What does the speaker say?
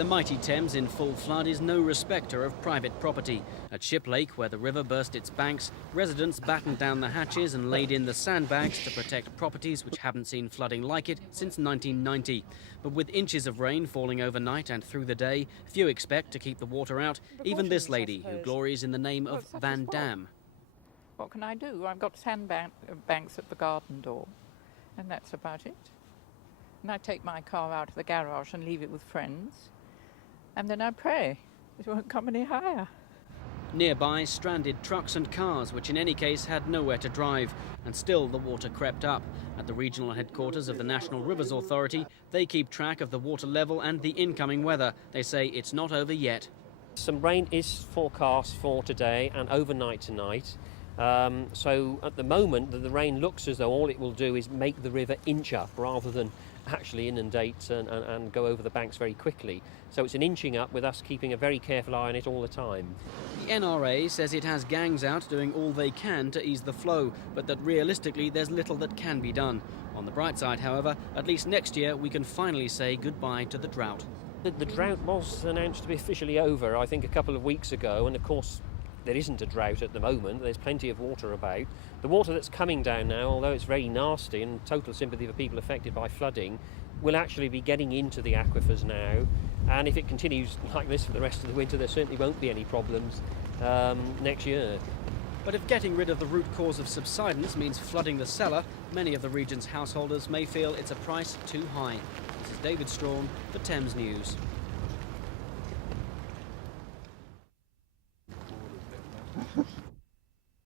The mighty Thames in full flood is no respecter of private property. At Ship Lake, where the river burst its banks, residents battened down the hatches and laid in the sandbags to protect properties which haven't seen flooding like it since 1990. But with inches of rain falling overnight and through the day, few expect to keep the water out, even this lady who glories in the name of Van Dam. What can I do? I've got sandbanks at the garden door, and that's about it. And I take my car out of the garage and leave it with friends. And then I pray it won't come any higher. Nearby, stranded trucks and cars, which in any case had nowhere to drive. And still the water crept up. At the regional headquarters of the National Rivers Authority, they keep track of the water level and the incoming weather. They say it's not over yet. Some rain is forecast for today and overnight tonight. So at the moment, the rain looks as though all it will do is make the river inch up rather than actually inundate and go over the banks very quickly. So it's an inching up with us keeping a very careful eye on it all the time. The NRA says it has gangs out doing all they can to ease the flow, but that realistically there's little that can be done. On the bright side, however, at least next year we can finally say goodbye to the drought. The drought was announced to be officially over, I think, a couple of weeks ago, and of course there isn't a drought at the moment. There's plenty of water about. The water that's coming down now, although it's very nasty and total sympathy for people affected by flooding, will actually be getting into the aquifers now. And if it continues like this for the rest of the winter, there certainly won't be any problems next year. But if getting rid of the root cause of subsidence means flooding the cellar, many of the region's householders may feel it's a price too high. This is David Strawn for Thames News.